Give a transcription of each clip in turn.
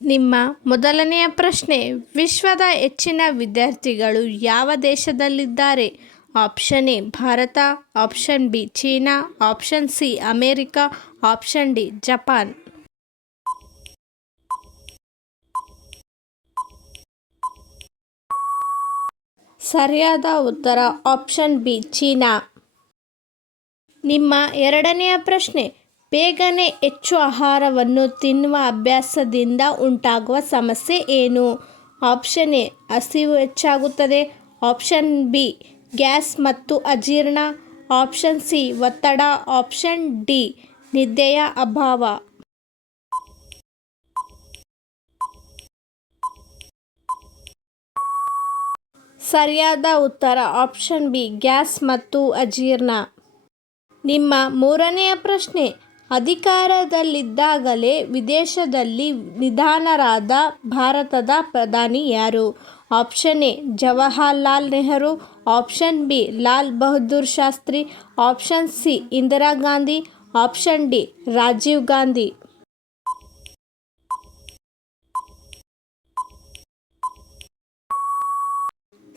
ನಿಮ್ಮ ಮೊದಲನೆಯ ಪ್ರಶ್ನೆ, ವಿಶ್ವದ ಹೆಚ್ಚಿನ ವಿದ್ಯಾರ್ಥಿಗಳು ಯಾವ ದೇಶದಲ್ಲಿದ್ದಾರೆ? Option A Bharat, option B China, option C America, option D Japan. ಸರಿಯಾದ ಉತ್ತರ ಆಪ್ಷನ್ ಬಿ ಚೀನಾ. ನಿಮ್ಮ ಎರಡನೆಯ ಪ್ರಶ್ನೆ, ಬೇಗನೆ ಹೆಚ್ಚು ಆಹಾರವನ್ನು ತಿನ್ನುವ ಅಭ್ಯಾಸದಿಂದ ಉಂಟಾಗುವ ಸಮಸ್ಯೆ ಏನು? ಆಪ್ಷನ್ ಎ ಹಸಿವು ಹೆಚ್ಚಾಗುತ್ತದೆ, ಆಪ್ಷನ್ ಬಿ ಗ್ಯಾಸ್ ಮತ್ತು ಅಜೀರ್ಣ, ಆಪ್ಷನ್ ಸಿ ಒತ್ತಡ, ಆಪ್ಷನ್ ಡಿ ನಿದ್ದೆಯ ಅಭಾವ. ಸರಿಯಾದ ಉತ್ತರ ಆಪ್ಷನ್ ಬಿ ಗ್ಯಾಸ್ ಮತ್ತು ಅಜೀರ್ಣ. ನಿಮ್ಮ ಮೂರನೆಯ ಪ್ರಶ್ನೆ, ಅಧಿಕಾರದಲ್ಲಿದ್ದಾಗಲೇ ವಿದೇಶದಲ್ಲಿ ನಿಧನರಾದ ಭಾರತದ ಪ್ರಧಾನಿ ಯಾರು? Option A Jawaharlal Nehru, option B Lal Bahadur Shastri, option C Indira Gandhi, option D Rajiv Gandhi.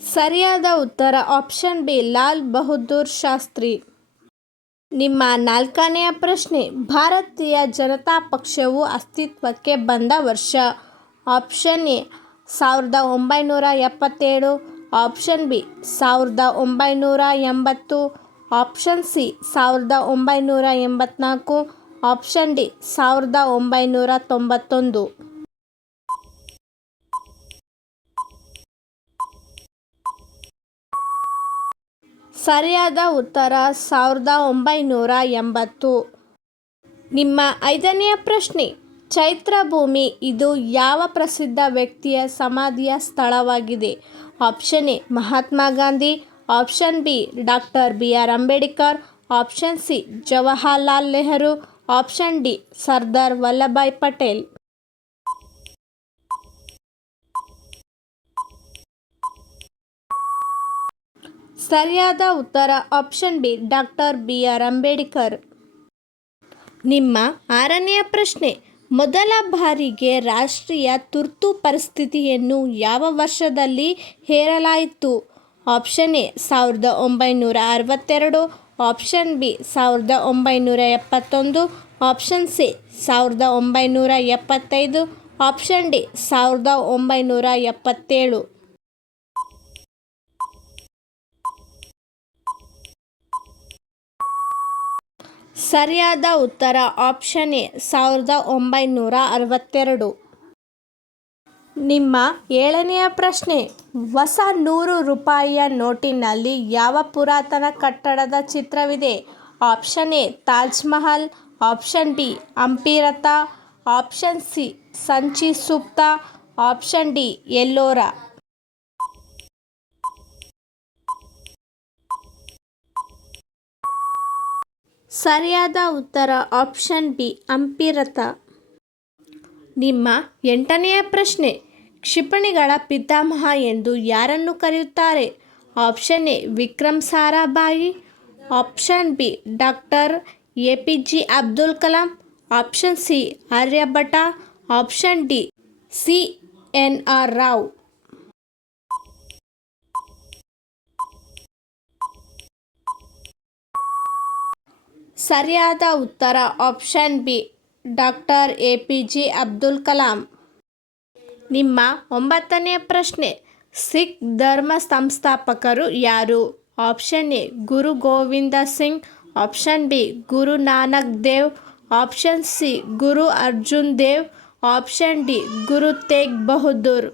ಸರಿಯಾದ ಉತ್ತರ ಆಪ್ಷನ್ ಬಿ ಲಾಲ್ ಬಹದ್ದೂರ್ ಶಾಸ್ತ್ರಿ. ನಿಮ್ಮ ನಾಲ್ಕನೆಯ ಪ್ರಶ್ನೆ, ಭಾರತೀಯ ಜನತಾ ಪಕ್ಷವು ಅಸ್ತಿತ್ವಕ್ಕೆ ಬಂದ ವರ್ಷ? Option A 1977, option B 1980, option C 1984, option D 1991. ಸರಿಯಾದ ಉತ್ತರ 1980. ನಿಮ್ಮ ಐದನೆಯ ಪ್ರಶ್ನೆ, ಚೈತ್ರಭೂಮಿ ಇದು ಯಾವ ಪ್ರಸಿದ್ಧ ವ್ಯಕ್ತಿಯ ಸಮಾಧಿಯ ಸ್ಥಳವಾಗಿದೆ? Option A Mahatma Gandhi, option B doctor BR Ambedkar, option C Jawaharlal Nehru, option D Sardar Vallabhbhai Patel. ಸರಿಯಾದ ಉತ್ತರ option B doctor BR Ambedkar. ನಿಮ್ಮ ಆರನೆಯ ಪ್ರಶ್ನೆ, ಮೊದಲ ಬಾರಿಗೆ ರಾಷ್ಟ್ರೀಯ ತುರ್ತು ಪರಿಸ್ಥಿತಿಯನ್ನು ಯಾವ ವರ್ಷದಲ್ಲಿ ಹೇರಲಾಯಿತು? Option A 1962, option B 1971, option C 1975, option D 1977. ಸರಿಯಾದ ಉತ್ತರ ಆಪ್ಷನ್ ಎ 1962. ನಿಮ್ಮ ಏಳನೆಯ ಪ್ರಶ್ನೆ, ಹೊಸ 100 ರೂಪಾಯಿಯ ನೋಟಿನಲ್ಲಿ ಯಾವ ಪುರಾತನ ಕಟ್ಟಡದ ಚಿತ್ರವಿದೆ? Option A Taj Mahal, option B Hampi ರಥ, ಆಪ್ಷನ್ ಸಿ ಸಂಚಿ ಸೂಕ್ತ, ಆಪ್ಷನ್ ಡಿ ಎಲ್ಲೋರ. ಸರಿಯಾದ ಉತ್ತರ ಆಪ್ಷನ್ ಬಿ ಹಂಪಿ ರಥ. ನಿಮ್ಮ ಎಂಟನೆಯ ಪ್ರಶ್ನೆ, ಕ್ಷಿಪಣಿಗಳ ಪಿತಾಮಹ ಎಂದು ಯಾರನ್ನು ಕರೆಯುತ್ತಾರೆ? Option A Vikram Sarabhai, option B doctor APJ Abdul Kalam, option C Aryabhata, option D CNR Rao. ಸರಿಯಾದ ಉತ್ತರ option B doctor APJ Abdul Kalam. ನಿಮ್ಮ ಒಂಬತ್ತನೆಯ ಪ್ರಶ್ನೆ, ಸಿಖ್ ಧರ್ಮ ಸಂಸ್ಥಾಪಕರು ಯಾರು? Option A Guru Govind Singh, option B Guru Nanak Dev, option C Guru Arjan Dev, option D Guru Tegh Bahadur.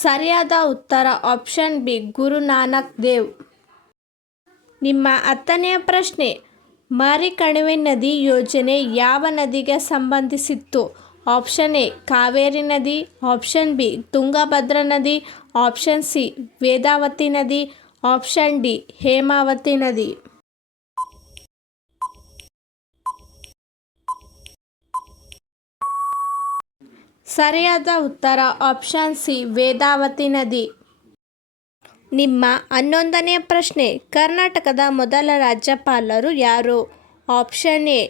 ಸರಿಯಾದ ಉತ್ತರ ಆಪ್ಷನ್ ಬಿ ಗುರು ನಾನಕ್ ದೇವ್. ನಿಮ್ಮ ಹತ್ತನೆಯ ಪ್ರಶ್ನೆ, ಮಾರಿ ಕಣಿವೆ ನದಿ ಯೋಜನೆ ಯಾವ ನದಿಗೆ ಸಂಬಂಧಿಸಿತ್ತು? ಆಪ್ಷನ್ ಎ ಕಾವೇರಿ ನದಿ, ಆಪ್ಷನ್ ಬಿ ತುಂಗಭದ್ರಾ ನದಿ, ಆಪ್ಷನ್ ಸಿ ವೇದಾವತಿ ನದಿ, ಆಪ್ಷನ್ ಡಿ ಹೇಮಾವತಿ ನದಿ. ಸರಿಯಾದ ಉತ್ತರ ಆಪ್ಷನ್ ಸಿ ವೇದಾವತಿ ನದಿ. ನಿಮ್ಮ 11ನೇ ಪ್ರಶ್ನೆ, ಕರ್ನಾಟಕದ ಮೊದಲ ರಾಜ್ಯಪಾಲರು ಯಾರು? Option A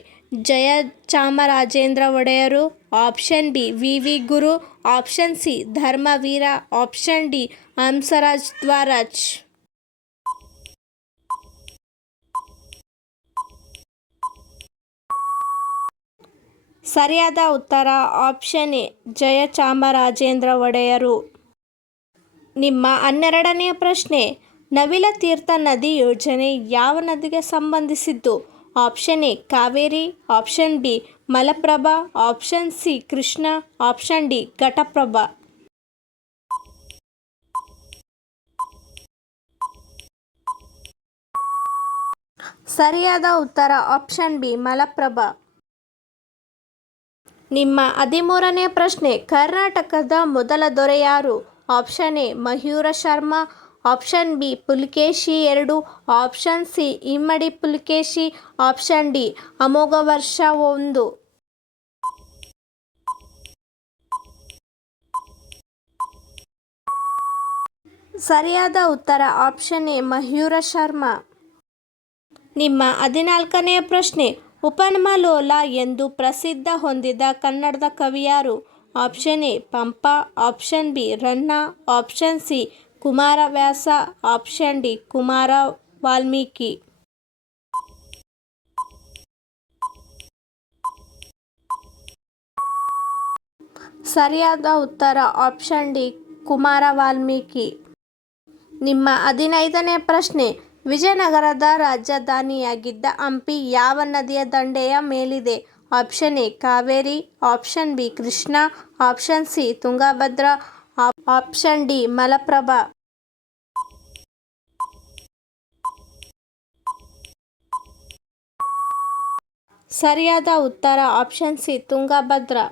Jayachamarajendra Wodeyar, option B V Guru, option C Dharmavira, option D Hansraj Dhwaraj. ಸರಿಯಾದ ಉತ್ತರ ಆಪ್ಷನ್ ಎ ಜಯಚಾಮರಾಜೇಂದ್ರ ಒಡೆಯರು. ನಿಮ್ಮ 12ನೇ ಪ್ರಶ್ನೆ, ನವಿಲ ತೀರ್ಥ ನದಿ ಯೋಜನೆ ಯಾವ ನದಿಗೆ ಸಂಬಂಧಿಸಿದ್ದು? Option A Kaveri, option B Malaprabha, option C Krishna, option D Ghataprabha. ಸರಿಯಾದ ಉತ್ತರ ಆಪ್ಷನ್ ಬಿ ಮಲಪ್ರಭಾ. ನಿಮ್ಮ 13ನೇ ಪ್ರಶ್ನೆ, ಕರ್ನಾಟಕದ ಮೊದಲ ದೊರೆ ಯಾರು? Option A Mayura Sharma, option B Pulakeshi II, option C ಇಮ್ಮಡಿ Pulakeshi, option D Amoghavarsha I. ಸರಿಯಾದ ಉತ್ತರ ಆಪ್ಷನ್ ಎ ಮಯೂರ ಶರ್ಮಾ. ನಿಮ್ಮ 14ನೇ ಪ್ರಶ್ನೆ, ಉಪನ್ಮಲೋಲ ಎಂದು ಪ್ರಸಿದ್ಧ ಹೊಂದಿದ ಕನ್ನಡದ ಕವಿ ಯಾರು? Option A Pampa, option B Ranna, option C Kumaravyasa, option D Kumara Valmiki. ಸರಿಯಾದ ಉತ್ತರ ಆಪ್ಷನ್ ಡಿ ಕುಮಾರ ವಾಲ್ಮೀಕಿ. ನಿಮ್ಮ 15ನೇ ಪ್ರಶ್ನೆ, ವಿಜಯನಗರದ ರಾಜಧಾನಿಯಾಗಿದ್ದ ಹಂಪಿ ಯಾವ ನದಿಯ ದಂಡೆಯ ಮೇಲಿದೆ? Option A Kaveri, option B Krishna, option C Tungabhadra, option D Malaprabha. ಸರಿಯಾದ ಉತ್ತರ ಆಪ್ಷನ್ ಸಿ ತುಂಗಭದ್ರಾ.